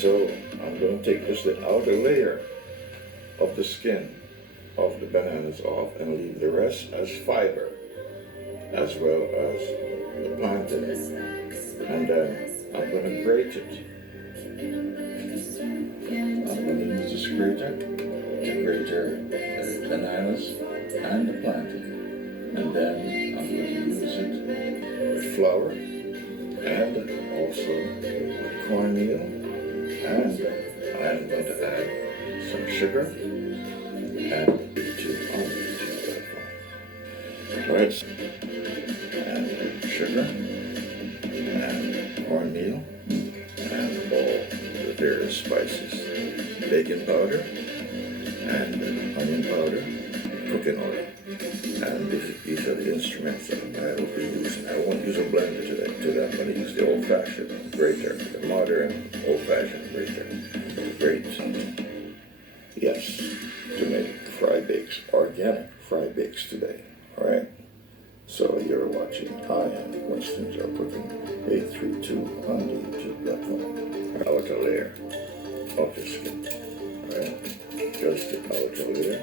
So I'm going to take just the outer layer of the skin of the bananas off and leave the rest as fiber, as well as the plantain. And then I'm going to grate it. I'm going to use this grater to grate the bananas and the plantain. And then I'm going to use it with flour and also with cornmeal. And I'm going to add some sugar and to alright, and sugar and cornmeal and all the various spices, baking powder and onion powder, cooking oil. And these are the instruments that I will be using. I won't use a blender today. I'm going to use the old-fashioned grater, the modern old-fashioned grater. Great. Yes, to make fry bakes, organic fry bakes today. All right. So you're watching I Am Winston Joe Cooking 832 on the YouTube platform. Outer layer of the skin. All right. Just the outer layer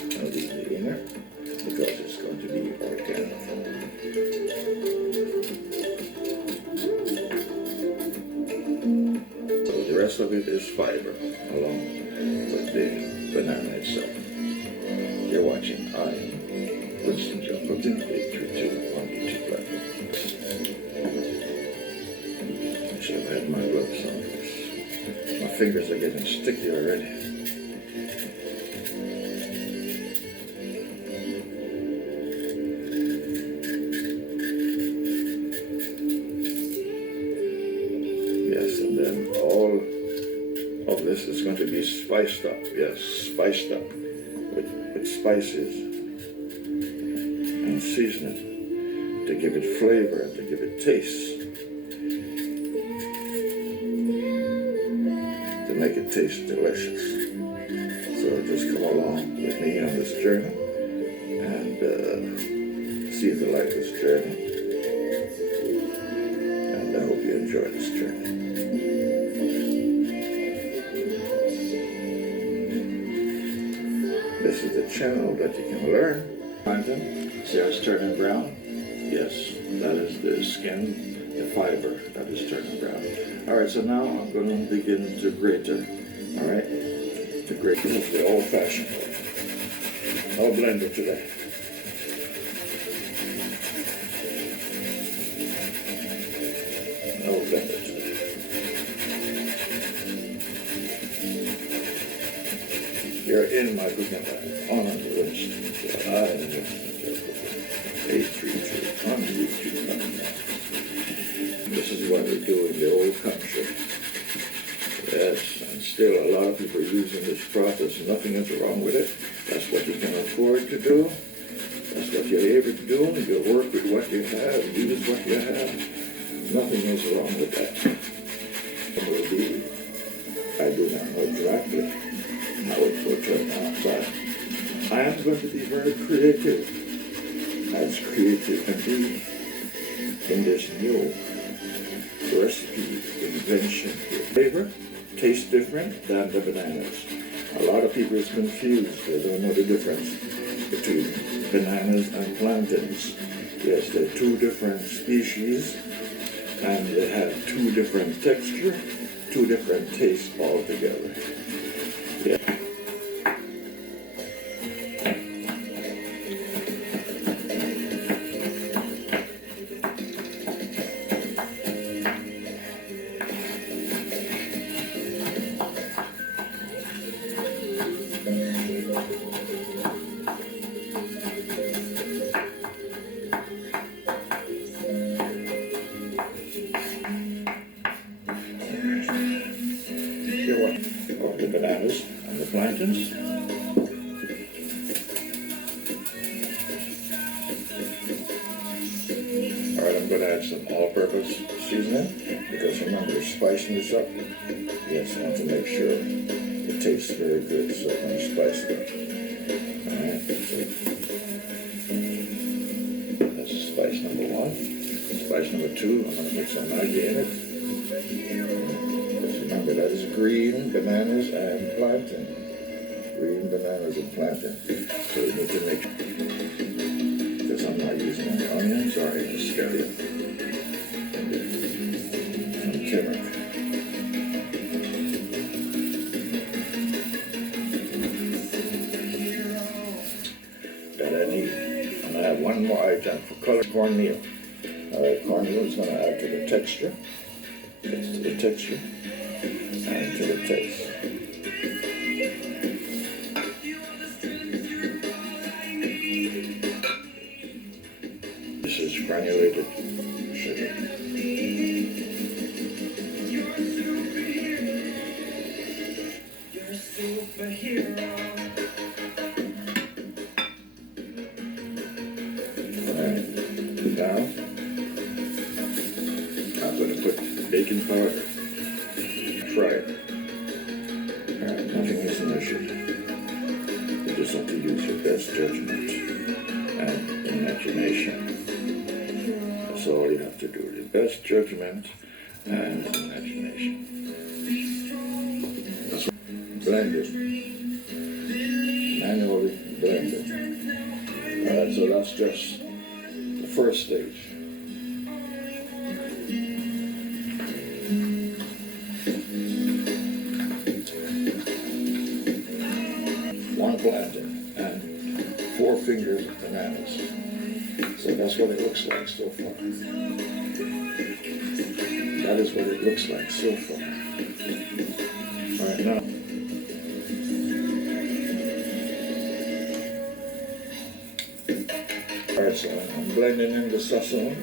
and leave the inner, because it's going to be organic. So the rest of it is fiber, along with the banana itself. You're watching I Am Winston Joe Cooking 832 on YouTube platform. I should have had my gloves on because my fingers are getting sticky already. And then all of this is going to be spiced up. Yes, spiced up with spices and seasoning to give it flavor and to give it taste, to make it taste delicious. So just come along with me on this journey and see if you like this journey. And I hope you enjoy this journey. This is a channel that you can learn. Plantain, see how it's turning brown? Yes, that is the skin, the fiber that is turning brown. Alright, so now I'm going to begin to grate it. Alright, to grate it the old-fashioned way. No blender today. No blender today. You're in my cooking lab, on the Winston. I am Winston Joe Cooking 832 on the YouTube platform. This is what we do in the old country. Yes, and still a lot of people are using this process. Nothing is wrong with it. That's what you can afford to do. That's what you're able to do. You work with what you have, use what you have. Nothing is wrong with that. I do not know exactly how it will turn out, but I am going to be very creative, as creative can be in this new recipe invention. Flavor tastes different than the bananas. A lot of people is confused. They don't know the difference between bananas and plantains. Yes, they're two different species, and they have two different texture, two different tastes altogether. Yeah. Of the bananas and the plantains. Alright, I'm going to add some all-purpose seasoning, because remember, we're spicing this up. Yes, I want to make sure it tastes very good, so I'm going to spice it up. Alright, that's spice number 1. Spice number 2, I'm going to put some Maggi in it. Just remember, that is green bananas and plantain. Green bananas and plantain. So you need to make sure, because I'm not using any onions or any scallion. And turmeric. That I need. And I have one more item for color, cornmeal. Alright, cornmeal is going to add to the texture. It's to the texture and to the taste. This is granulated sugar. Alright, now I'm going to put baking powder. Try it. Alright, nothing is an issue. You just have to use your best judgment and imagination. That's all you have to do. Your best judgment and imagination. That's right. Blend it. Manually blend it. Alright, so that's just the first stage. One plantain and 4 fingered bananas. So that's what it looks like so far. That is what it looks like so far. Alright, now. Alright, so I'm blending in the sesame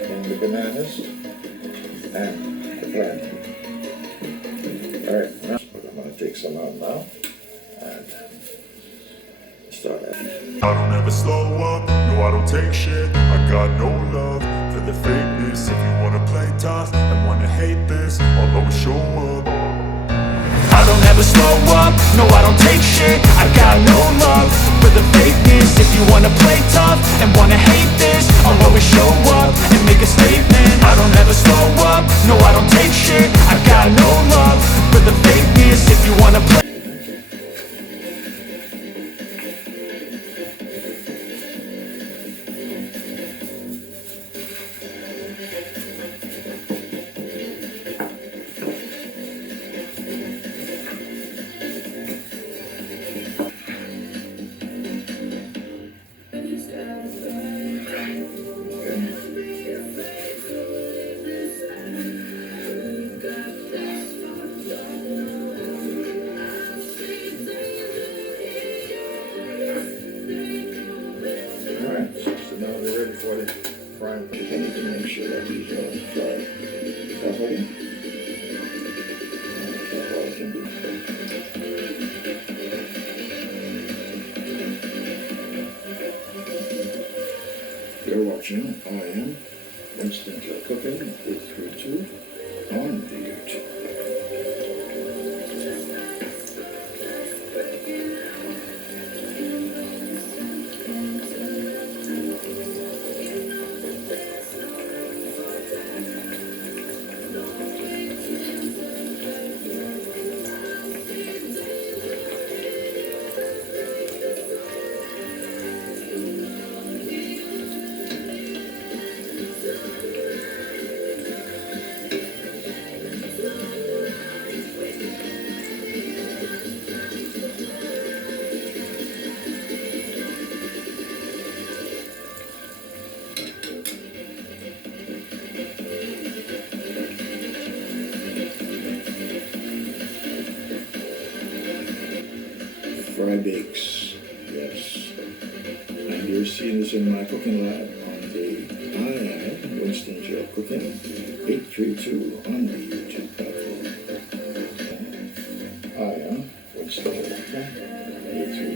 and the bananas and the plantain. Alright, now I'm going to take some out now and start at I don't ever slow up, no I don't take shit. I got no love for the fakeness. If you wanna play tough and wanna hate this, I'll always show up. I don't ever slow up, no I don't take shit. I got no love for the fakeness. If you wanna play tough and wanna hate this, I'll always show up and make a statement. I don't ever slow up, no I don't take shit. I got no love for the fakeness. If you wanna play for the frying pan. You need to make sure that these are fried properly. That's all it can be. You're watching I Am Winston Cooking 832 on the YouTube. Fry bakes, yes. And you're seeing this in my cooking lab on the I Am Winston Joe Cooking 832 on the YouTube platform. I Am Winston Joe Cooking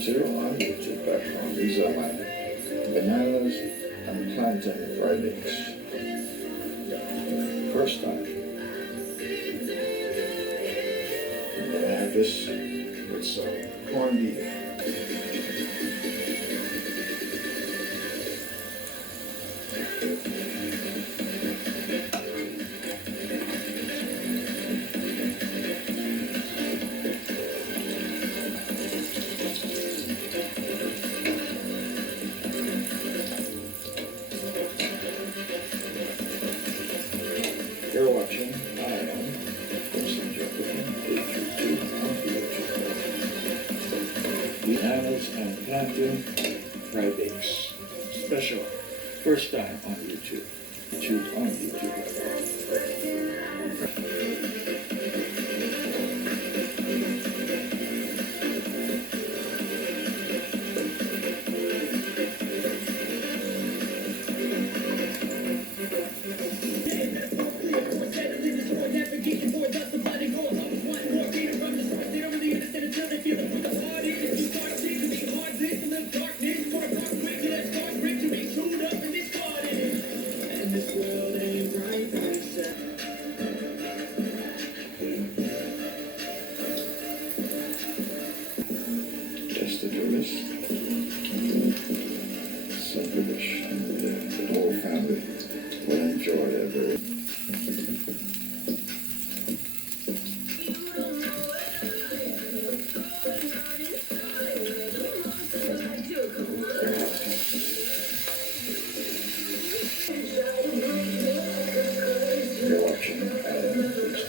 832 on the YouTube platform. These are my bananas and plantain fry bakes. first time. I'm gonna have this with some corned beef. You're watching, I am Bananas and plantain fried eggs. Special. First time on YouTube. Shoot on YouTube. Just to do this. Simple dish. The whole family will enjoy it very. You're watching and it's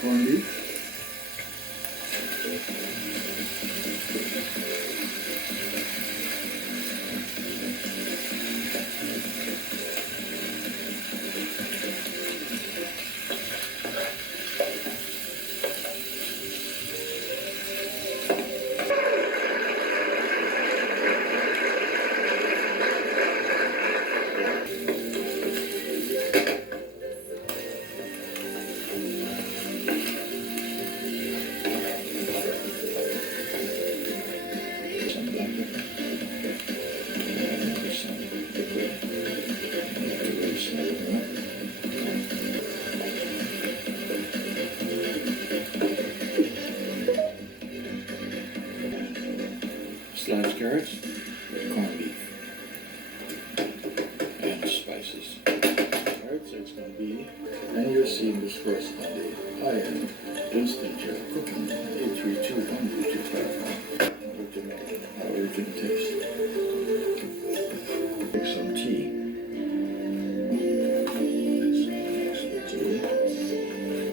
corned beef. Sliced carrots, corned beef, and spices. Alright, so it's going to be, and you're seeing this first on the high-end instant cooking 832 on YouTube platform. How it can taste. Make some tea.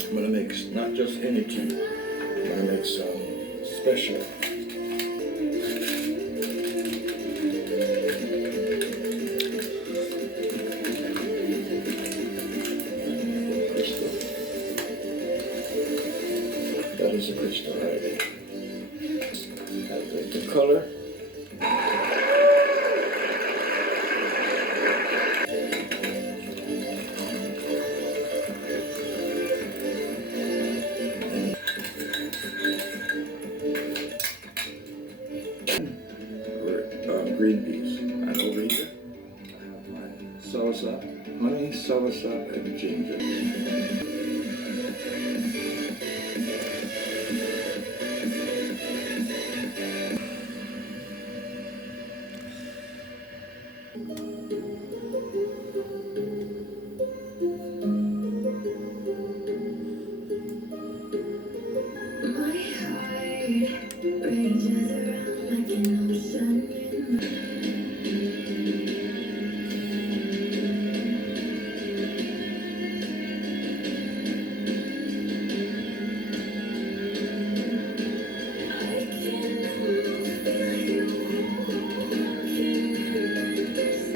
I'm going to make not just any tea. I'm going to make some special. That is a crystal right there. I like the color. Green peas. And over here, I have my salsa, honey, salsa, and ginger. Rages around like an ocean.